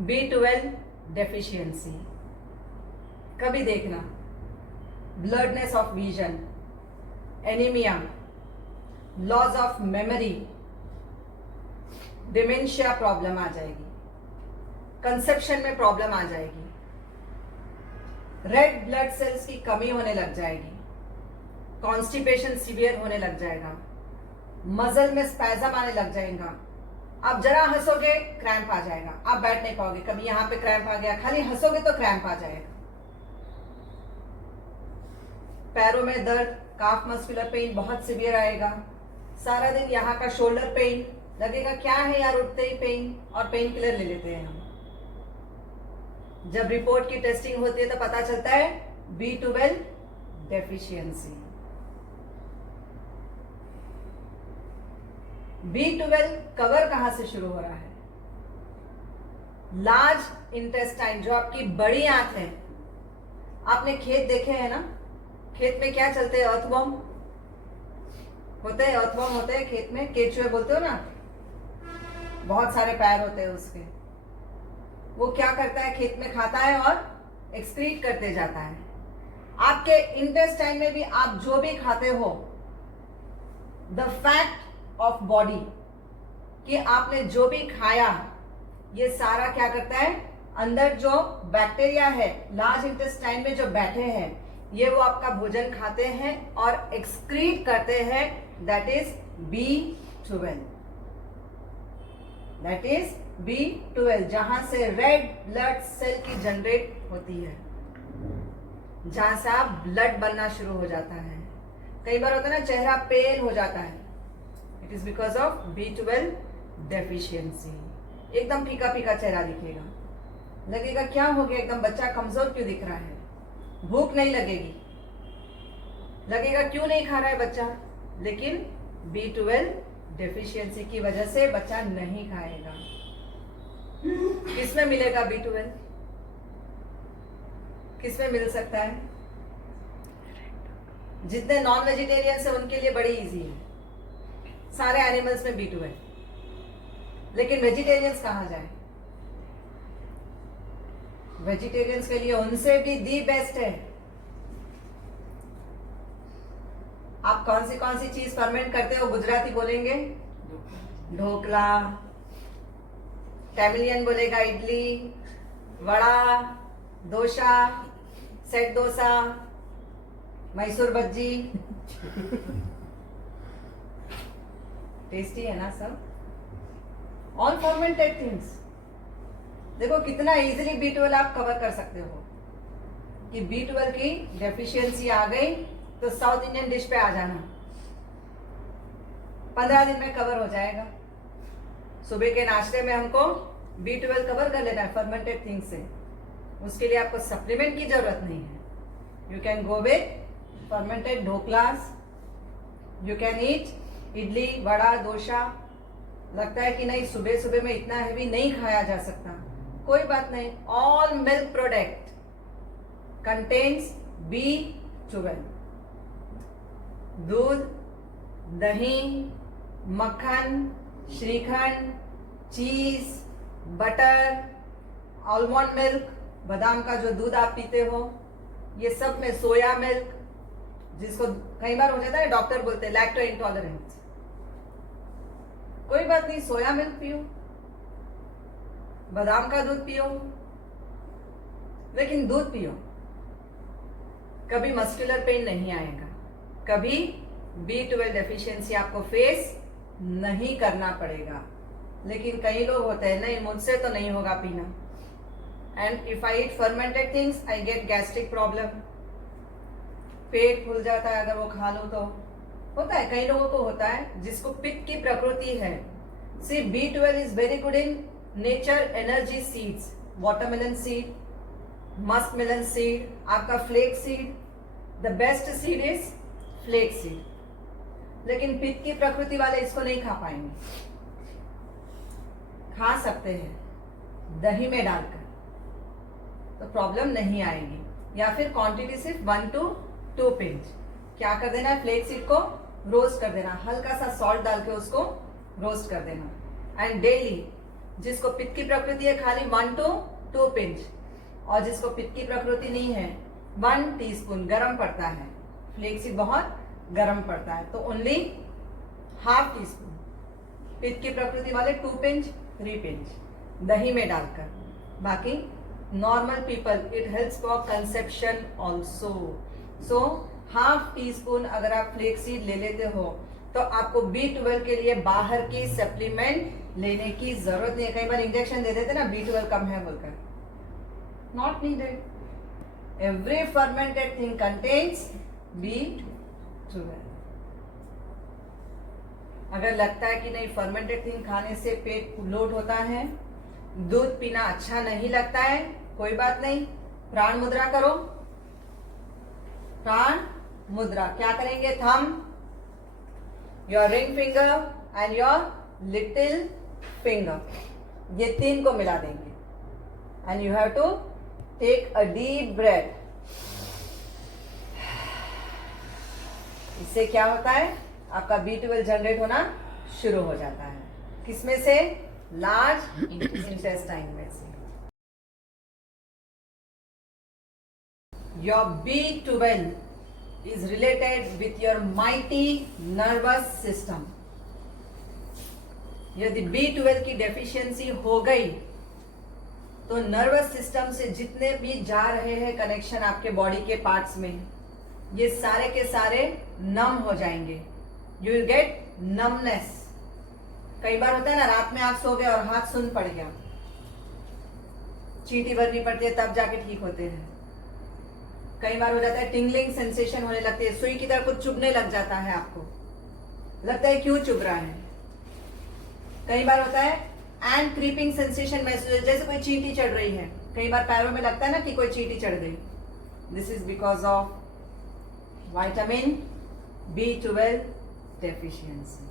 B12 deficiency. कभी देखना blurredness of vision, anaemia, loss of memory, dementia problem आ जाएगी, कंसेप्शन में प्रॉब्लम आ जाएगी, रेड ब्लड सेल्स की कमी होने लग जाएगी, कॉन्स्टिपेशन सीवियर होने लग जाएगा, मसल में स्पैजम आने लग जाएगा। आप जरा हंसोगे क्रैम्प आ जाएगा, आप बैठ नहीं पाओगे। कभी यहां पे क्रैम्प आ गया, खाली हंसोगे तो क्रैम्प आ जाएगा। पैरों में दर्द, काफ मस्कुलर पेन बहुत सिवियर आएगा। सारा दिन यहाँ का शोल्डर पेन लगेगा, क्या है यार, उठते ही पेन, और पेन किलर ले लेते हैं हम। जब रिपोर्ट की टेस्टिंग होती है तो पता चलता है B12 डेफिशिएंसी। B12 कवर कहां से शुरू हो रहा है? लार्ज इंटेस्टाइन, जो आपकी बड़ी आंत है। आपने खेत देखे हैं ना, खेत में क्या चलते हैं? अर्थवर्म होते हैं, अर्थवर्म होते हैं खेत में, केचुए बोलते हो ना, बहुत सारे पैर होते हैं उसके। वो क्या करता है? खेत में खाता है और एक्सक्रीट करते जाता है। आपके इंटेस्टाइन में भी आप जो भी खाते हो, द फैक्ट ऑफ बॉडी, कि आपने जो भी खाया, ये सारा क्या करता है? अंदर जो बैक्टीरिया है लार्ज इंटेस्टाइन में जो बैठे हैं, ये वो आपका भोजन खाते हैं और एक्सक्रीट करते हैं। That is B12। That is B12, जहां से रेड ब्लड सेल की जनरेट होती है, जहां से आप ब्लड बनना शुरू हो जाता है। कई बार होता है ना, चेहरा पेल हो जाता है, it is because of B12 deficiency. एकदम फीका फीका चेहरा दिखेगा, लगेगा क्या हो गया, एकदम बच्चा कमजोर क्यों दिख रहा है। भूख नहीं लगेगी, लगेगा क्यों नहीं खा रहा है बच्चा, लेकिन B12 डेफिशिएंसी की वजह से बच्चा नहीं खाएगा। किसमें मिलेगा B12? किसमें मिल सकता है? जितने नॉन वेजिटेरियंस है उनके लिए बड़ी इजी है, सारे एनिमल्स में B12। लेकिन वेजिटेरियंस कहां जाए? वेजिटेरियंस के लिए उनसे भी दी बेस्ट है। आप कौन सी चीज फर्मेंट करते हो? गुजराती बोलेंगे ढोकला, तमिलियन बोलेगा इडली, वड़ा, डोसा, सेट डोसा, मैसूर बज्जी। टेस्टी है ना सब? All fermented things. देखो कितना इजीली B12 आप कवर कर सकते हो। कि B12 की डेफिशिएंसी आ गई तो साउथ इंडियन डिश पे आ जाना, 15 दिन में कवर हो जाएगा। सुबह के नाश्ते में हमको B12 कवर कर लेना है फर्मेंटेड थिंग से। उसके लिए आपको सप्लीमेंट की जरूरत नहीं है। You can go with fermented dhoklas, you can eat idli, vada, dosa. लगता है कि नहीं, सुबह सुबह में इतना हैवी नहीं खाया जा सकता, कोई बात नहीं। All milk product contains B12। दूध, दही, मक्खन, श्रीखंड, चीज, बटर, आलमंड मिल्क, बादाम का जो दूध आप पीते हो, ये सब में सोया मिल्क, जिसको कई बार हो जाता है डॉक्टर बोलते हैं लैक्टो इंटॉलरेंट, कोई बात नहीं, सोया मिल्क पियो, बादाम का दूध पियो, लेकिन दूध पियो। कभी मस्कुलर पेन नहीं आएगा, कभी B12 डेफिशिएंसी आपको फेस नहीं करना पड़ेगा। लेकिन कई लोग होते हैं, नहीं मुझसे तो नहीं होगा पीना, and if I eat fermented things I get gastric problem, पेट फूल जाता है अगर वो खा लो तो। होता है, कई लोगों को होता है जिसको पित्त की प्रकृति है। C B12 is very good in nature energy seeds, watermelon seed, muskmelon seed, आपका flax seed, the best seed is flax seed. लेकिन पित्त की प्रकृति वाले इसको नहीं खा पाएंगे। खा सकते हैं दही में डालकर, तो प्रॉब्लम नहीं आएगी। या फिर क्वांटिटी सिर्फ 1 to 2 पिंच। क्या कर देना है? फ्लेक्स सीड को रोस्ट कर देना, हल्का सा सॉल्ट डाल के उसको रोस्ट कर देना, एंड डेली जिसको पित्त की प्रकृति है खाली 1 to 2 पिंच, और जिसको पित्त की प्रकृति नहीं है 1 टीस्पून गर्म पड़ता है, फ्लेक्सी बहुत गर्म पड़ता है, तो ओनली हाफ टीस्पून। पित्त की प्रकृति वाले 2 पिंच 3 पिंच दही में डालकर। बाकी normal people it helps for conception also. So half tea spoon अगर आप फ्लेक्सीड ले लेते हो तो आपको B12 के लिए बाहर की सप्लीमेंट लेने की जरूरत नहीं है। कई बार इंजेक्शन दे देते ना B12 कम है बोलकर, not needed. Every fermented thing contains B12। अगर लगता है कि नहीं फर्मेंटेड थिंग खाने से पेट लोड होता है, दूध पीना अच्छा नहीं लगता है, कोई बात नहीं, प्राण मुद्रा करो। प्राण मुद्रा क्या करेंगे? Thumb, your ring finger and your little finger, ये 3 को मिला देंगे and you have to take a deep breath. इससे क्या होता है? आपका B12 जनरेट होना शुरू हो जाता है। किसमें से? लार्ज इंटेस्टाइन में से। Your B12 is related with your mighty nervous system. यदि B12 की डेफिशिएंसी हो गई तो नर्वस सिस्टम से जितने भी जा रहे हैं कनेक्शन आपके बॉडी के पार्ट्स में, ये सारे के सारे नम हो जाएंगे। You will get numbness. कई बार होता है ना, रात में आप सो गए और हाथ सुन पड़ गया, चींटी भरनी पड़ती है तब जाके ठीक होते हैं। कई बार हो जाता है टिंगलिंग सेंसेशन होने लगती है, सुई की तरह कुछ चुभने लग जाता है, आपको लगता है क्यों चुभ रहा है। कई बार होता है एंड क्रीपिंग सेंसेशन महसूस, जैसे कोई चींटी चढ़ रही है। कई बार पैरों में लगता है ना कि कोई चींटी चढ़ गई। This is because of vitamin B12 deficiency.